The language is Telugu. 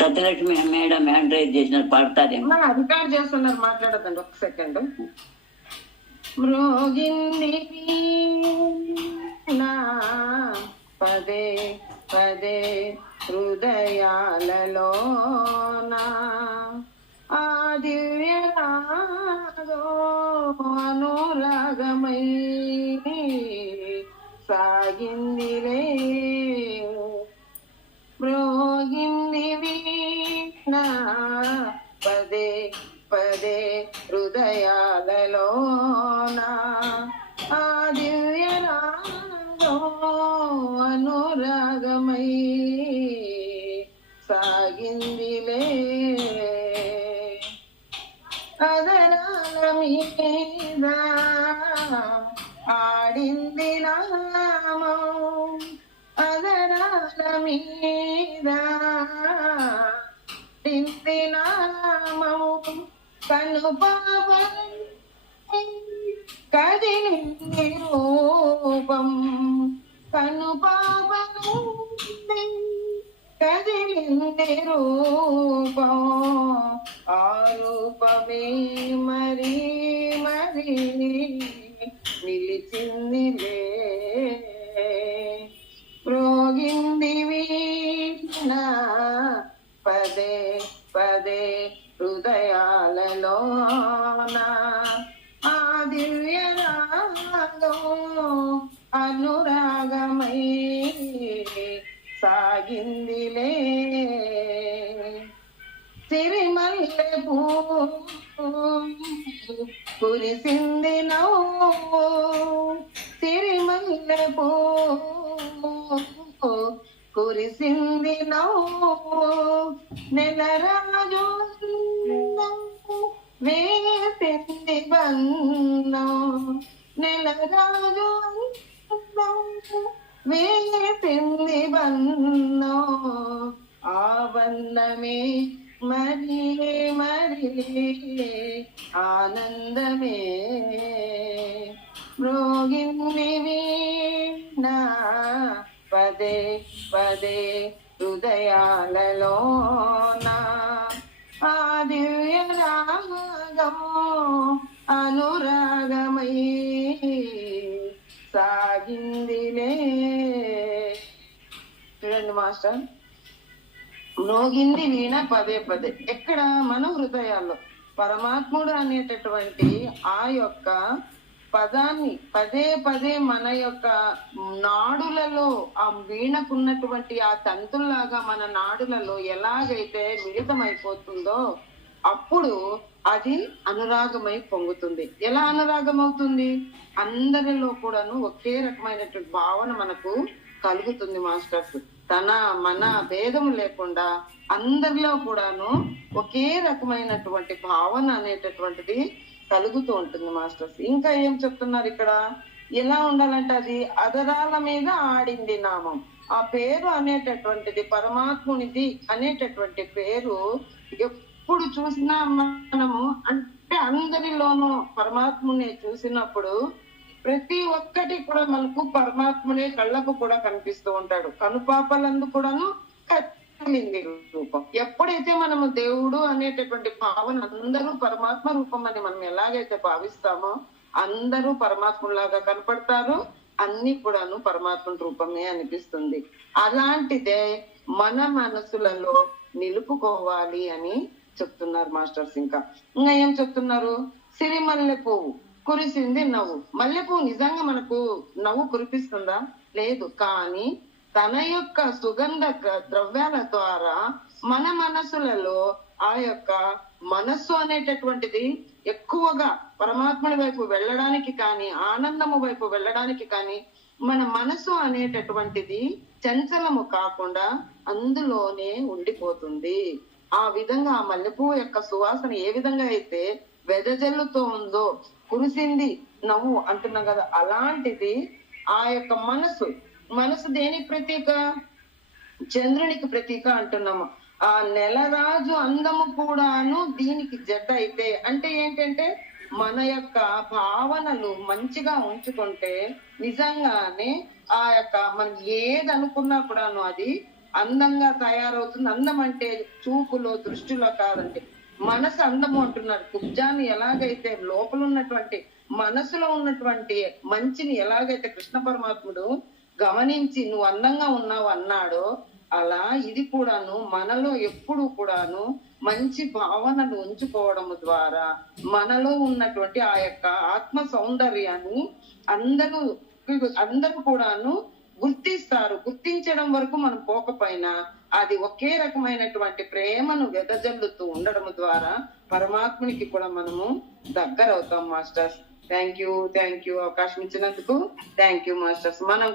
సత్యలక్ష్మి మేడం రైజ్ చేసినారు, పాడతారేమో. మన రికార్డ్ చేస్తున్నారు, మాట్లాడదండి ఒక సెకండ్. మృగింది నా పదే పదే హృదయాలలో ఆ దివ్య అనురాగమై సాగిందిలే. మ్రోగింది వీణ పదే పదే హృదయాలలో ఆ దివ్య రాగం అనురాగమై సాగిందిలే. అదరాల మీద ఆడింది నామం, అదరాల మీద ఆడింది నామం, కను పాపం కదిలింది రూపం, కను పాపం కదిలింది రూపం, ఆ రూపమే మరి మరి నిలిచిందిలే. మ్రోగింది వీణ పదే పదే హృదయాలలో ఆ దివ్య రాగం అనురాగమై సాగిందిలే. సిరిమల్లె కురిసింది నవ్వు, సిరిమల్లె కురిసింది నవ్వు, నెలరాజు వేసింది బంధం, నెలరాజు వేసింది బంధం, ఆ బంధమే మరి మరి ఆనందమే. మ్రోగింది వీణ పదే పదే హృదయాలలో ఆ దివ్య రాగం అనురాగమై సాగిందిలే. చూడండి మాస్టర్, మ్రోగింది వీణ పదే పదే ఎక్కడ? మన హృదయాల్లో. పరమాత్ముడు అనేటటువంటి ఆ యొక్క పదాన్ని పదే పదే మన యొక్క నాడులలో, ఆ వీణకున్నటువంటి ఆ తంతుల్లాగా మన నాడులలో ఎలాగైతే మిళితమైపోతుందో అప్పుడు అది అనురాగమై పొంగుతుంది. ఎలా అనురాగం అవుతుంది? అందరిలో కూడాను ఒకే రకమైనటువంటి భావన మనకు కలుగుతుంది మాస్టర్స్. తన మన భేదము లేకుండా అందరిలో కూడాను ఒకే రకమైనటువంటి భావన అనేటటువంటిది కలుగుతూ ఉంటుంది మాస్టర్స్. ఇంకా ఏం చెప్తున్నారు ఇక్కడ? ఎలా ఉండాలంటే అది అదరాల మీద ఆడింది నామం. ఆ పేరు అనేటటువంటిది పరమాత్మునిది అనేటటువంటి పేరు ఎప్పుడు చూసినా మనము అంటే అందరిలోనూ పరమాత్ముని చూసినప్పుడు ప్రతి ఒక్కటి కూడా మనకు పరమాత్మునే కళ్ళకు కూడా కనిపిస్తూ ఉంటాడు. కనుపాపలందు కూడాను కదిలింది రూపం. ఎప్పుడైతే మనము దేవుడు అనేటటువంటి భావన అందరూ పరమాత్మ రూపం అని మనం ఎలాగైతే భావిస్తామో అందరూ పరమాత్మలాగా కనపడతారు, అన్ని కూడాను పరమాత్మ రూపమే అనిపిస్తుంది. అలాంటిదే మన మనసులలో నిలుపుకోవాలి అని చెప్తున్నారు మాస్టర్స్. ఇంకా ఏం చెప్తున్నారు? సిరిమల్లె పువ్వు కురిసింది నవ్వు. మల్లెపువ్వు నిజంగా మనకు నవ్వు కురిపిస్తుందా? లేదు. కానీ తన యొక్క సుగంధ ద్రవ్యాల ద్వారా మన మనసులలో ఆ యొక్క మనస్సు అనేటటువంటిది ఎక్కువగా పరమాత్ముడి వైపు వెళ్ళడానికి కానీ ఆనందము వైపు వెళ్ళడానికి కానీ మన మనసు అనేటటువంటిది చంచలము కాకుండా అందులోనే ఉండిపోతుంది. ఆ విధంగా ఆ మల్లెపువ్వు యొక్క సువాసన ఏ విధంగా అయితే వెదజల్లుతో ఉందో, కురిసింది నవ్వు అంటున్నాం కదా, అలాంటిది ఆ యొక్క మనసు దేనికి ప్రతీక? చంద్రునికి ప్రతీక అంటున్నాము. ఆ నెలరాజు అందము కూడాను దీనికి జత అయితే అంటే ఏంటంటే మన యొక్క భావనలు మంచిగా ఉంచుకుంటే నిజంగానే ఆ యొక్క మనం ఏది అనుకున్నా కూడాను అది అందంగా తయారవుతుంది. అందం అంటే చూపులో దృష్టిలో కాదండి, మనసు అందము అంటున్నారు. కుబ్జాన్ని ఎలాగైతే లోపల ఉన్నటువంటి మనసులో ఉన్నటువంటి మంచిని ఎలాగైతే కృష్ణ పరమాత్ముడు గమనించి నువ్వు అందంగా ఉన్నావు అన్నాడో, అలా ఇది కూడాను మనలో ఎప్పుడు కూడాను మంచి భావనలు ఉంచుకోవడం ద్వారా మనలో ఉన్నటువంటి ఆ యొక్క ఆత్మ సౌందర్యాన్ని అందరూ కూడాను గుర్తిస్తారు. గుర్తించడం వరకు మనం పోకపోయినా అది ఒకే రకమైనటువంటి ప్రేమను వెదజల్లుతూ ఉండడం ద్వారా పరమాత్మునికి కూడా మనము దగ్గర అవుతాం మాస్టర్స్. థ్యాంక్ యూ అవకాశం ఇచ్చినందుకు థ్యాంక్ యూ మాస్టర్స్. మనం